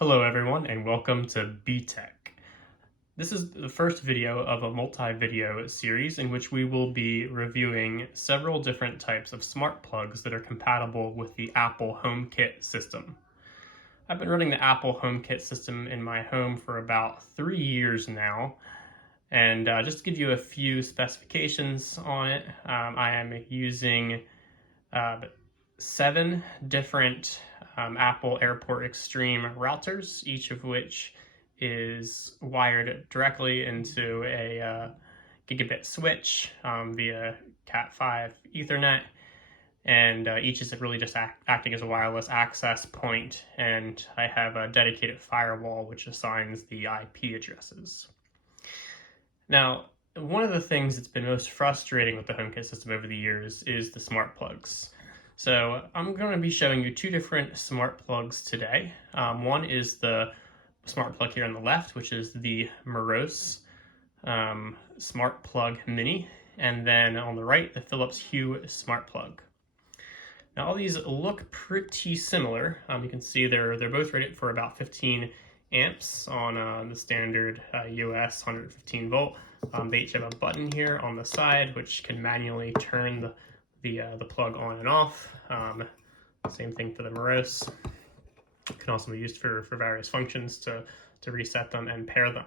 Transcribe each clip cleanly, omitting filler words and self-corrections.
Hello everyone and welcome to BTech. This is the first video of a multi-video series in which we will be reviewing several different types of smart plugs that are compatible with the Apple HomeKit system. I've been running the Apple HomeKit system in my home for about 3 years now, and just to give you a few specifications on it, I am using 7 different Apple Airport Extreme routers, each of which is wired directly into a gigabit switch via Cat5 Ethernet, and each is really just acting as a wireless access point, and I have a dedicated firewall which assigns the IP addresses. Now, one of the things that's been most frustrating with the HomeKit system over the years is the smart plugs. So I'm going to be showing you 2 different smart plugs today. One is the smart plug here on the left, which is the Meross Smart Plug Mini, and then on the right, the Philips Hue Smart Plug. Now all these look pretty similar. You can see they're both rated for about 15 amps on the standard US 115 volt. They each have a button here on the side which can manually turn the plug on and off. Same thing for the Meross. It can also be used for various functions to reset them and pair them.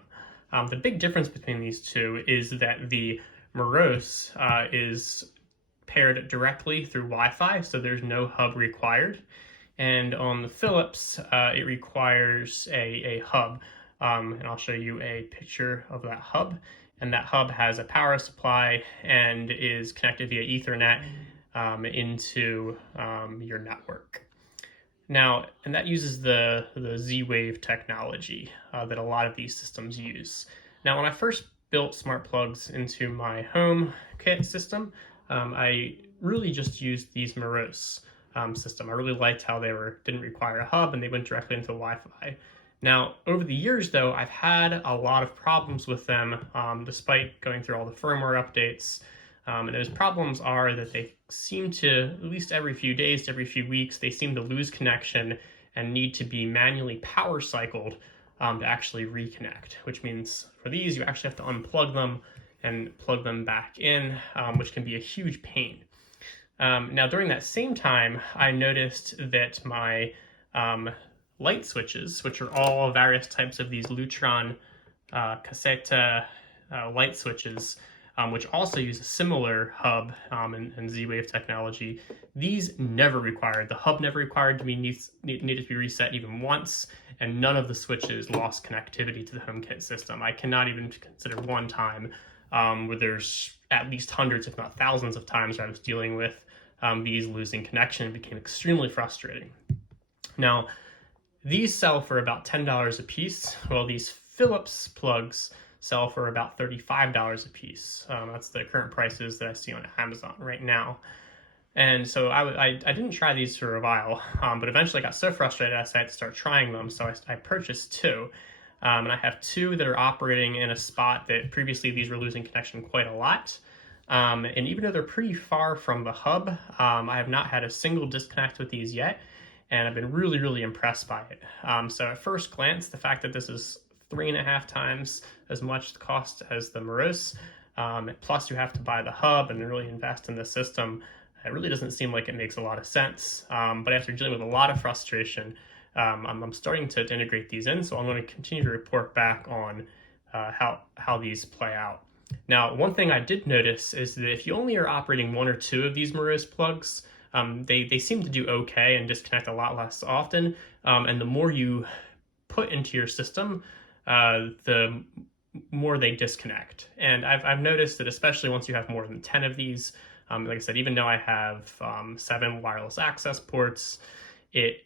The big difference between these two is that the Meross is paired directly through Wi-Fi, so there's no hub required. And on the Philips, it requires a hub. And I'll show you a picture of that hub. And that hub has a power supply and is connected via Ethernet into your network. Now, and that uses the Z-Wave technology that a lot of these systems use. Now, when I first built smart plugs into my HomeKit system, I really just used these Meross system. I really liked how they didn't require a hub and they went directly into Wi-Fi. Now, over the years, though, I've had a lot of problems with them, despite going through all the firmware updates. And those problems are that they seem to, at least every few days to every few weeks, they seem to lose connection and need to be manually power cycled to actually reconnect, which means for these, you actually have to unplug them and plug them back in, which can be a huge pain. Now, during that same time, I noticed that my light switches, which are all various types of these Lutron cassette light switches, which also use a similar hub and Z-Wave technology. These never required, the hub never required to be needed to be reset even once, and none of the switches lost connectivity to the HomeKit system. I cannot even consider one time where there's at least hundreds, if not thousands of times where I was dealing with these losing connection. It became extremely frustrating. Now, these sell for about $10 a piece, while these Philips plugs sell for about $35 a piece. That's the current prices that I see on Amazon right now. And so I didn't try these for a while, but eventually I got so frustrated I decided to start trying them, so I purchased 2. And I have 2 that are operating in a spot that previously these were losing connection quite a lot. And even though they're pretty far from the hub, I have not had a single disconnect with these yet, and I've been really, really impressed by it. So at first glance, the fact that this is 3.5 times as much cost as the Meross, plus you have to buy the hub and really invest in the system, it really doesn't seem like it makes a lot of sense. But after dealing with a lot of frustration, I'm starting to integrate these in, so I'm going to continue to report back on how these play out. Now, one thing I did notice is that if you only are operating 1 or 2 of these Meross plugs, they seem to do okay and disconnect a lot less often, and the more you put into your system, the more they disconnect. And I've noticed that especially once you have more than 10 of these, like I said, even though I have 7 wireless access ports, it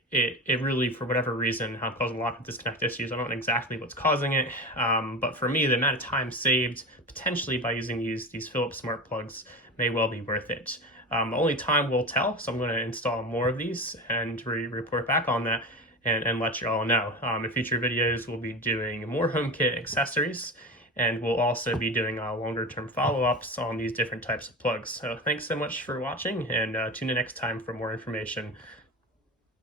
really, for whatever reason, caused a lot of disconnect issues. I don't know exactly what's causing it, but for me, the amount of time saved potentially by using these Philips smart plugs may well be worth it. Only time will tell, so I'm going to install more of these and report back on that and let you all know. In future videos, we'll be doing more HomeKit accessories, and we'll also be doing longer term follow-ups on these different types of plugs. So thanks so much for watching, and tune in next time for more information